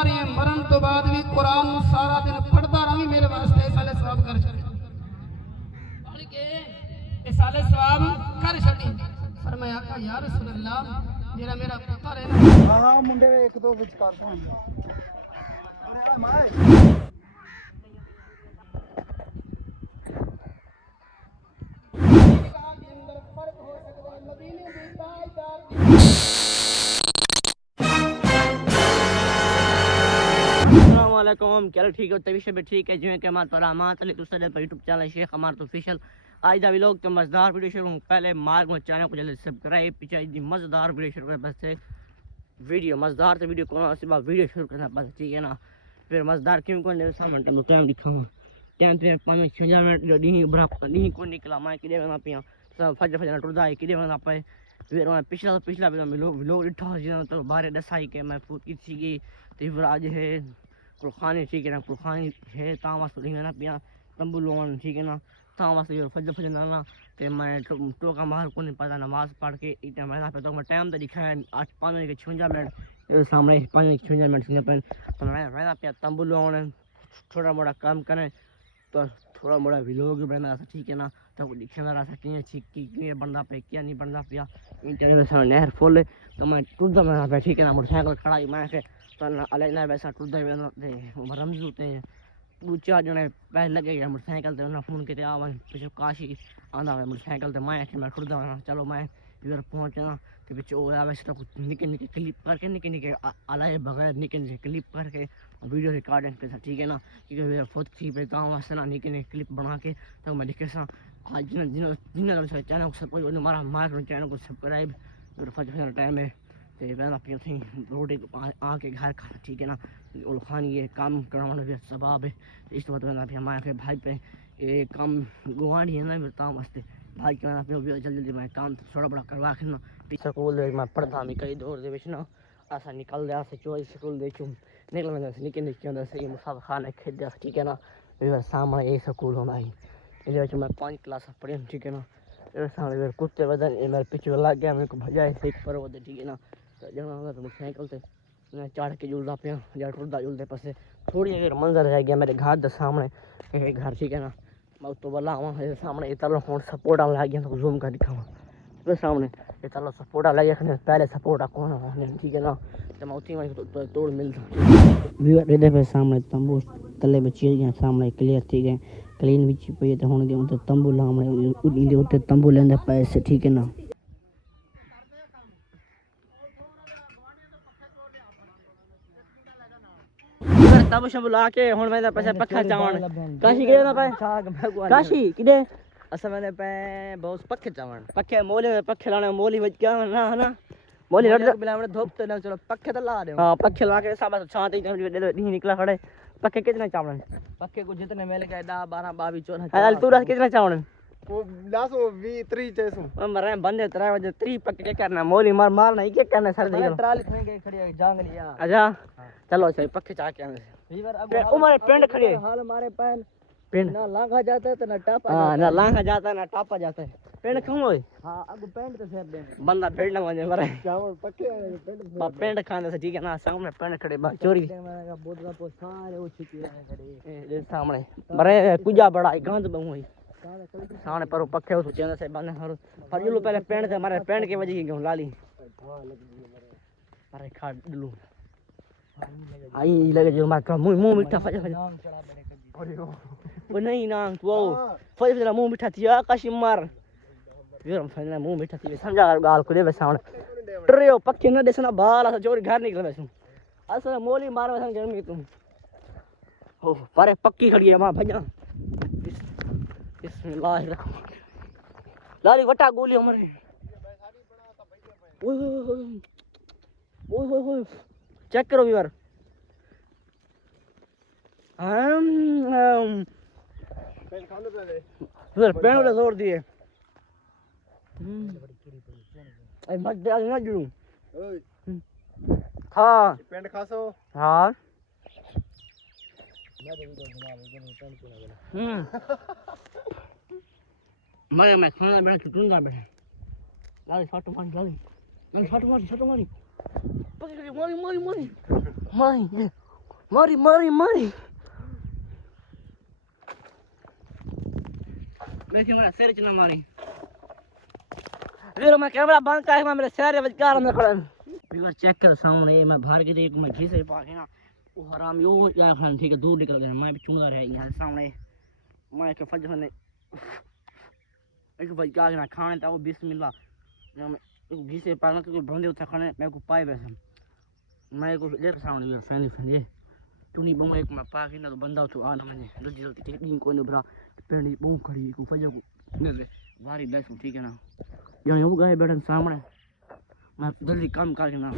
मरण तो बाद भी कुरान सारा दिन पढ़ता रही मेरे वास्ते साले सवाब कर छड़ी पढ़ के ए साले सवाब कर छड़ी फरमाया का या रसूल अल्लाह मेरा पुत्र है ना हां मुंडे एक दो विचकार तो वालेकुम क्या ठीक है तभी से भी ठीक है जो कि हमारे पर अमात अली तुसले पर यूट्यूब चैनल शेख हमार तो ऑफिशियल आज दा व्लॉग तो मजेदार वीडियो शुरू पहले मार्ग में चैनल को जल्दी सब्सक्राइब पीछे दी मजेदार वीडियो शुरू करें बस से वीडियो मजेदार तो वीडियो कौन सी बात वीडियो शुरू करना बस ठीक है ना फिर मजेदार क्यों कौन दे सामने टाइम टाइम दिखाऊं टाइम पे 5-6 मिनट जो दी बराबर नहीं को निकला मैं किदे ना पिया सब फजर फजर टुरदा है किदे ना पे फिर मैं पिछला व्लॉग उठा जिना तो बारे दसाई के मैं फूट की थी तो फिर आज है कुरखानी ठीक है ना कुरखानी है तामस ना पिया तंबू लोन ठीक है ना तामस फजर फजर ना ते मैं टोका मार को नहीं पता नमाज पढ़ के इतना मैं पे तो मैं टाइम तो दिखाया 5-56 मिनट सामने 5-56 मिनट से पे तो मैं पिया तंबू लोन थोड़ा मोड़ा काम करें तो थोड़ा मोड़ा व्लॉग बना था ठीक है ना तो दिखाना रहा था कि ठीक बनता पे क्या नहीं बनता पिया इंटरनेट नहर फुल तो मैं टूटता बना पे ठीक है ना मोटरसाइकिल खड़ा ही मैं के तो अलग ना वैसा टूटता ही रमज होते हैं 2-4 जने पैसे लगे गए मोटरसाइकिल से उन्हें फ़ोन किया आवा पीछे काशी आंदा है मोटरसाइकिल से मैं टूटता चलो मैं इधर पहुँचना कि पीछे वैसे तो कुछ निके क्लिप करके निके अलाए बगैर निके क्लिप करके वीडियो रिकॉर्डिंग पे था ठीक है ना क्योंकि फोट थी पे गाँव वास्ते ना निके क्लिप बना के तो मैं दिखे सा आज जिन्होंने चैनल को सपोर्ट मार चैनल को सब्सक्राइब फजर टाइम है तो मैं अपनी थी रोटी आके घर खा ठीक है ना और खानी ये काम करवाना भी सबाब है इस बात में हमारे भाई पे ये काम गुवाड़ी है ना बताऊँ वास्ते भाई क्या जल्दी मैं काम थोड़ा बड़ा करवा के ना स्कूल मैं पढ़ता मैं कई दौर दे ना असा निकल दिया से चोरी स्कूल दे चुम निकल निके अंदर से मुसाफ खाने खेद दिया ठीक है ना मेरे सामने ये स्कूल होना ही ये मैं 5 क्लास पढ़ी ठीक है ना मेरे सामने कुत्ते वजन मेरे पीछे लग गया मेरे को भजाए से पर वो ठीक है ना जना तो मोटरसाइकिल से मैं चढ़ के जुलता पे या टुरदा जुलते पासे थोड़ी अगर मंजर रह गया मेरे घर के सामने एक घर ठीक है ना मैं तो बोला वहाँ सामने ये तरह फोन सपोर्ट लग गया तो जूम कर दिखावा तो सामने ये तरह सपोर्ट लग गया पहले सपोर्ट कौन है ठीक है ना तो मैं उसी में तोड़ मिलता पे सामने तंबू तले बची गया सामने क्लियर ठीक है क्लीन बिची पे तो होने गया तंबू लामने उते तंबू लेंदे पैसे ठीक है ना तब शब लाके हुन मैं पैसे पक्का चावण काशी किदे ना पे काशी किदे अस मैंने पे बहुत पक्के चावण पक्के मोले पक्के लाने मोली बज गया ना ना मोली रड बिना हमने धोप तो ना चलो पक्के तो ला दे हां पक्के ला के सब शांति नहीं निकला खड़े पक्के कितने चावण पक्के को जितने मेल के 10 12 22 24 हाल तू रस कितने चावण वो लासो 20 30 चेसो मरे बंदे 3 बजे 3 पक्के के करना मोली मार नहीं के करना सर दे ट्राली में गए खड़ी है जांग लिया अच्छा चलो सही पक्के चा के आने उमर पेंड खड़ी है हाल मारे पैन पेंड ना लांघा जाता है तो ना टापा हां ना लांघा जाता है ना टापा जाता है पेंड क्यों होए हां अब पेंट तो फेर दे बंदा पेंड ना मजे मरे चावल पक्के पेंट पेंड खाने से ठीक है ना सामने पेंड खड़े बा चोरी मेरा बोतला को सारे वो छिकी रहे खड़े ये सामने मरे कुजा बड़ा गंद बहु हुई सामने पर पक्के उस चंद से बंद हर फजलू पहले पेंड से मारे पेंड के वजह क्यों लाली अरे खा डलू आई लगे जो मार का मुंह मीठा फजल वो नहीं ना वो फजल मुंह मीठा थिया काशी मार फिर फजल मुंह मीठा थी समझा गाल को दे सामने ट्रियो पक्के न देसना बाल चोरी घर निकल वैसे असल मोली मार वैसे घर में तुम हो पर पक्की खड़ी है वहां भजा बिस्मिल्लाह लाली वटा गोली हमारे ओए चेक करो यार फिर पेन वाले जोर दिए आई मत दे ना जुड़ू हाँ पेंट खासो हाँ मैं खाना बैठ चुटूंगा बैठ लाली शॉट मारी पकड़ मारी मारी मारी मारी मारी मारी वैसे मेरा सिर चला मारी वीर मैं कैमरा बंद कर मैं मेरे सिर के विचकार में खड़ा वीर चेक कर सामने मैं बाहर की देख मैं घिसे पा के ना वो हराम यो या खान ठीक है दूर निकल गया मैं भी चुनदा रह गया सामने मैं के फज ने एक भाई का ना खाने तो बिस्मिल्लाह मैं घिसे पा ना तो बंदे उठा खाने मैं को पाए वैसे मैं को देख सामने वीर फैन ये चुनी बम एक मैं पा के ना तो बंदा तो आना मैंने जल्दी जल्दी टेकिंग को ने भरा पेड़ी बम खड़ी को फज को ने वारी बैस ठीक है ना यहाँ वो गए बैठे सामने मैं जल्दी काम करके ना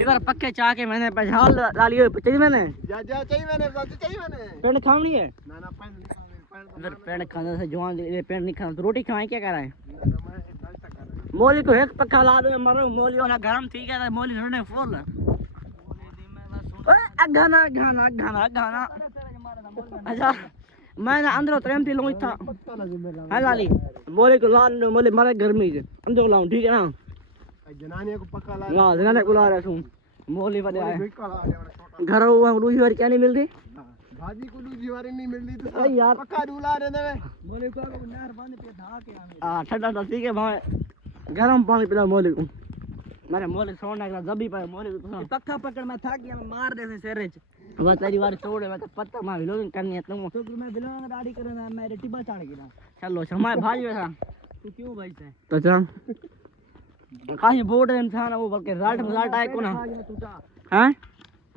इधर पक्के चाह के मैंने पहचान डाली हुई चाहिए मैंने जा चाहिए मैंने पेड़ खानी है ना ना पेंट इधर पेड़ खाने से जवान पेड़ नहीं खाना तो रोटी खाए क्या कर रहा है मोली को एक पक्का ला दो मरो मोली वाला गरम ठीक है मोली रने फुल घाना घाना घाना घाना अच्छा मैं ना अंदर उतरम थी लोग था है लाली मोली को लान मोली मारे गर्मी से अंदर लाऊं ठीक है ना जनाने को पक्का ला ना जनाने को ला रहा हूं मोली वाले आए घर हुआ दूसरी बार क्या नहीं मिलती भाजी को दूसरी बार नहीं मिलती तो अरे यार पक्का दूला रे देवे मोले को नहर पानी पे धा के आने हां ठंडा ठीक है भाई गरम पानी पिला मोली को मेरे मोली सोना का जबी पे मोली को पक्का पकड़ मैं थक गया मैं मार दे से सिर वो तेरी बार छोड़े मैं तो पत्ता मार लोग करनी है तुम तो मैं बिलोंग दाढ़ी करना मैं टिब्बा चढ़ गया चलो समय भाई वैसा तू क्यों भाई से तो चल काहे बोर्ड इंसान वो बल्कि राट आए को ना हैं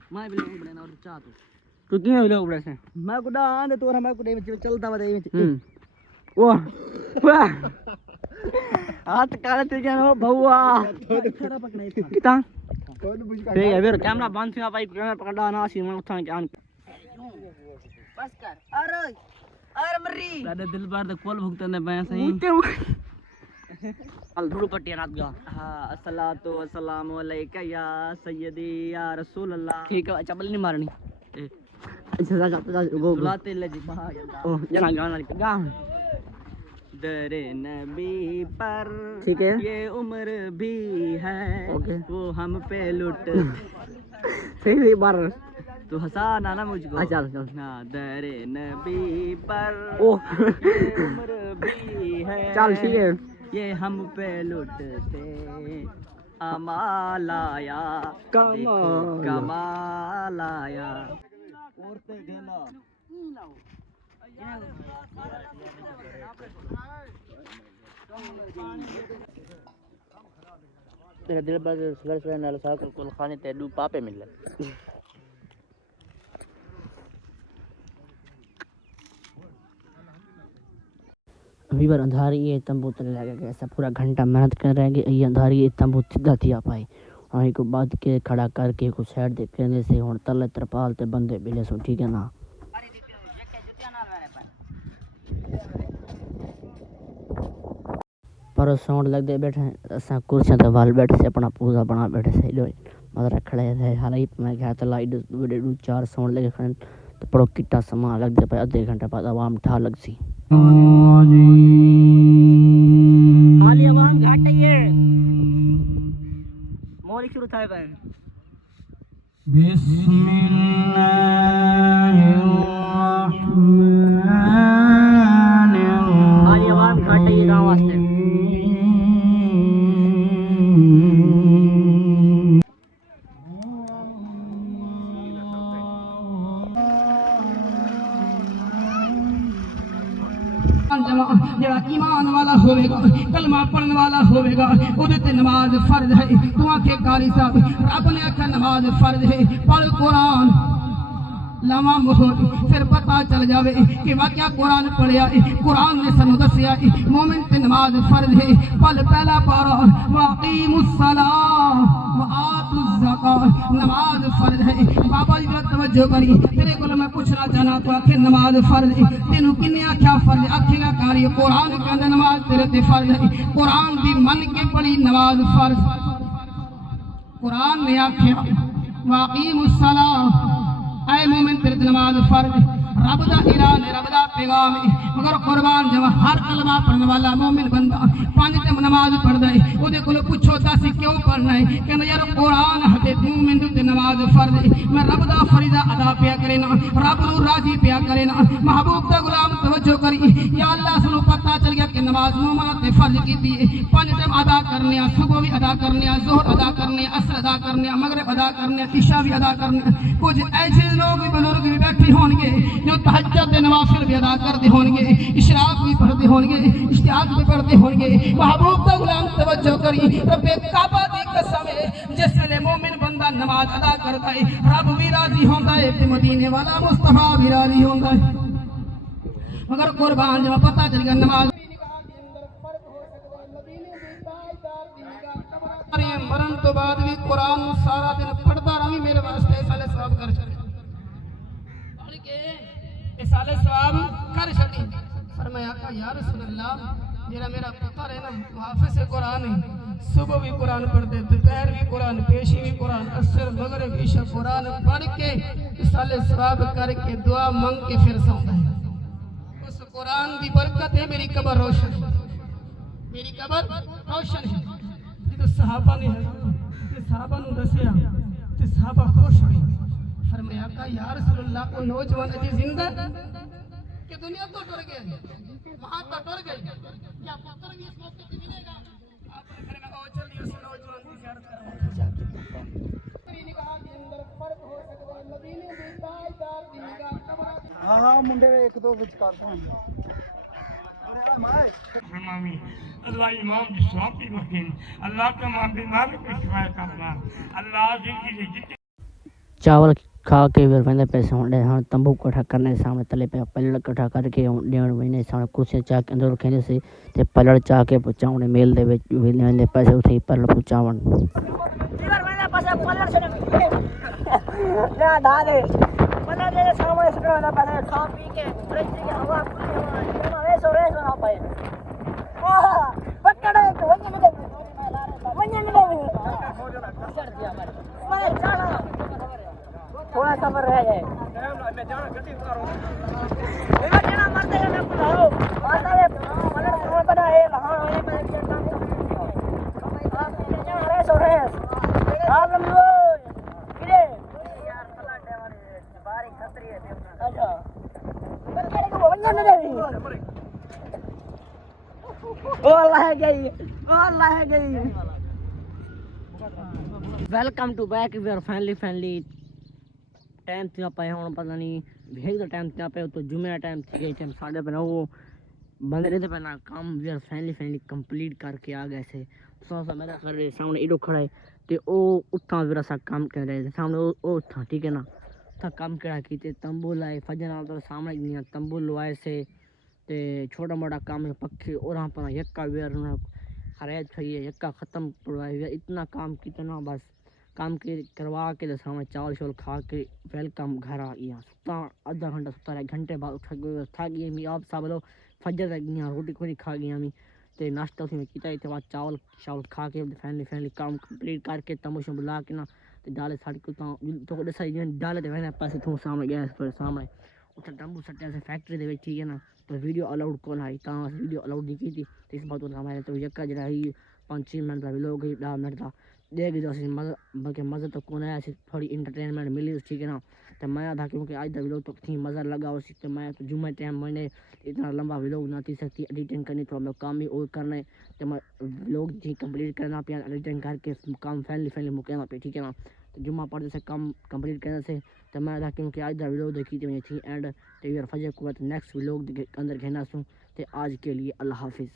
मैं बिलोंग बने और चाह तू क्यों लोग बड़े से मैं को डांड तोरा मैं को चलता वा दे वो हाथ काले ते क्या भौआ खरा पकड़े कितना कौन बुझ का ठीक है फिर कैमरा बंद थी भाई कैमरा पकड़ा ना सी मैं उठा के आन बस कर अरे मर्री दादा दिल बार तक कॉल भुगतने पे सही अल धुड़ पट्टी रात गा हां अस्सलातु वस्सलामु अलैका या सय्यदी या रसूल अल्लाह ठीक है चबल नहीं मारनी अच्छा जा गो बुलाते ले जी बाहर ओ जना गाना गा दरे नबी पर ठीक है ये उम्र भी है वो हम पे लुट सही बार तू हंसाना ना मुझको चल चल ना दरे नबी पर ओ ये उम्र भी है चल ठीक है ये हम पे लुटते अमालाया कमालाया औरते गेला तेरा दिल पर सवेरे नाल साथ कुल खाने ते दू पापे मिल अभी बार अंधारी ये तंबू तले लगा गया ऐसा पूरा घंटा मेहनत कर रहे हैं ये अंधारी ये तंबू सीधा थी आ पाई वहीं को बात के खड़ा करके कुछ साइड देखने से हुन तले तरपाल ते बंदे बिले सो ठीक है ना पर साउंड लग दे बैठे असा कुर्सियां ते वाल बैठे से अपना पूजा बना बैठे से लो मतलब खड़े है हाल मैं क्या तो लाइट दो चार साउंड लगे खड़े तो पड़ो कितना समा लग दे पे आधे घंटे बाद आवाम ठा लग सी हाली आवाम घाट है मौलिक शुरू था बहन हाली आवाम घाट है गांव वास्ते जरा ईमान वाला होवेगा कलमा पढ़ने वाला होवेगा उहदे ते नमाज फर्ज है तू आखे कारी साहब रब ने आख्या नमाज फर्ज है पढ़ कुरान लवा मोहर फिर पता चल जावे कि वाकया कुरान पढ़िया कुरान ने सानू दसिया मोमिन ते नमाज फर्ज है पल पहला पारा वाकीमुस सलाह व आतुज ज़कात नमाज फर्ज है बाबा जी तवज्जो करी तेरे को मैं पूछना चाहना तो आखे नमाज फर्ज है तेनू किने आख्या फर्ज आखेगा कारी कुरान कहंदा नमाज तेरे ते फर्ज है कुरान दी मन के पढ़ी नमाज फर्ज कुरान ने आख्या वाकीमुस सलाह ऐ मोमिन तेरे ते नमाज फर्ज रब दा ऐलान है रब दा पैगाम है मगर कुर्बान जब हर कलमा पढ़ने वाला मोमिन बंदा 5 टाइम नमाज पढ़दा है ओदे कोल पूछो तां क्यों पढ़ना है कहंदा यार कुरान हते मोमिन ते नमाज फर्ज है मैं रब दा फरीदा अदा पिया करे ना रब नू राजी पिया करे ना महबूब दा गुलाम तवज्जो करी या अल्लाह सुनो पता चल गया कि नमाज मोमिन ते फर्ज कीती है 5 टाइम अदा करने आ सुबह भी अदा करने आ जोहर अदा करने आ असर अदा करने आ मगरिब अदा करने आ इशा भी अदा करने आ कुछ ऐसे लोग भी बुजुर्ग भी बैठे होंगे जो तहज्जुद दे नवाफिल भी अदा करते होंगे इशराक भी पढ़ते होंगे इश्तिहाद भी पढ़ते होंगे महबूब दा गुलाम तवज्जो करी रब्बे काबा दी कसम है जिस वेले मोमिन बंदा नमाज अदा करता है रब भी राजी होंदा है ते मदीने वाला मुस्तफा भी राजी होंदा है मगर कुर्बान जब पता चल गया नमाज मरण तो बाद भी कुरान सारा दिन पढ़ता रही मेरे वास्ते साले सवाब कर छड़ी पढ़ के साले सवाब कर छड़ी फरमाया का या रसूल अल्लाह मेरा मेरा पुत्र है ना हाफिज कुरान है सुबह भी कुरान पढ़ते दोपहर भी कुरान पेशी भी कुरान असर मगरिब ईशा कुरान पढ़ के साले सवाब करके दुआ मांग के फिर सौंदा है उस कुरान की बरकत है मेरी कब्र रोशन है मेरी कब्र रोशन है तो सहाबा ने ते सहाबा नु दसिया ते सहाबा खुश हुए फरमाया का या रसूल अल्लाह को नौजवान अजी जिंदा कि दुनिया तो टुर गए वहां तो टुर गए क्या पुत्र भी इस मौके पे मिलेगा आपने घर में आओ जल्दी उस नौजवान की ज़ियारत करो मेरी निगाह के अंदर फर्क हो सकता है मदीने दे ताजदार दी निगाह कब्र हाँ हाँ मुंडे एक दो विचकार तो हमामी अल्लाह इमाम की स्वामी मकीन अल्लाह का मां बीमार को शिफा करना अल्लाह की चावल खा के फिर वंदे पैसे होंडे हाँ तंबू इकट्ठा करने सामने तले पे पलड़ इकट्ठा करके डेढ़ महीने सामने कुर्सियां चाह के अंदर रखेंगे से ते पलड़ चाह के पुचावने मेल दे विच वंदे पैसे उठे पलड़ पुचावन ना दादे पता दे सामने से ना पैसे खा पी के फ्रिज की हवा रेसो ना पाए पकड़े तो वन्य मिले मारे चला थोड़ा सबर रह जाए मैं जाना गति उतारो मैं जाना मरते हैं मैं बुलाओ माता रे मलड़ समझ पड़ा है हां होने पे आप जाना रेसो आप लोग गिरे यार पलटे वाली बारी खतरी है अच्छा पकड़े को वन्य मिले अल्लाह गई वेलकम टू बैक वीर फैमिली टाइम थी पाए हम पता नहीं भेज का टाइम थी पे तो जुमे का टाइम थी टाइम साढ़े पे वो बंदे रहते पे ना काम वीर फैमिली कंप्लीट करके आ गए थे सो मेरा घर सामने इडो खड़ा है ते ओ उठा वीर सा काम कर रहे थे सामने ओ उठा ठीक है ना था काम करा कीते तंबू लाए फजर तो सामने तंबू लवाए से ते छोटा मोटा काम पक्षी और यहाँ पर यक्का वेर खराज चाहिए यक्का ख़त्म पड़वाए इतना काम कितना बस काम के करवा के सामने चावल शावल खा के वेलकम घर आ गया सुता आधा घंटा सुता रहा घंटे बाद उठ गए थक गई मी आप सब लोग फजर तक गया रोटी खोटी खा गई मी तो नाश्ता उसमें किया इसके बाद चावल शावल खा के फैमिली काम कंप्लीट करके तमोशो बुला के ना तो डाले साड़ी को तो दसा डाले तो वैसे पास थोड़ा सामने गैस पर सामने उस तंबू सट्टे से फैक्ट्री दे ठीक है ना तो वीडियो अलाउड कौन आई वीडियो अलाउड नहीं की थी तो इस बात को हमारे तो यक्का जरा ही 5-6 मिनट का लोग 10 मिनट का देख दो बल्कि मज़ा तो कौन आया थोड़ी इंटरटेनमेंट मिली ठीक है ना तो मैं था क्योंकि आज तक लोग तो थी मज़ा लगा उसी तो मैं तो जुम्मे टाइम मैंने इतना लंबा व्लॉग ना थी सकती एडिटिंग करनी तो मैं काम भी और करना है तो मैं व्लॉग थी कंप्लीट करना पे एडिटिंग करके काम फैमिली मुकाना पे ठीक है ना तो जुम्मा पढ़ने से काम कंप्लीट करने से तो मैं था क्योंकि आज तक व्लॉग देखी थी मैंने थी एंड तो यार फजर को नेक्स्ट व्लॉग अंदर कहना सूँ तो आज के लिए अल्लाह हाफिज़।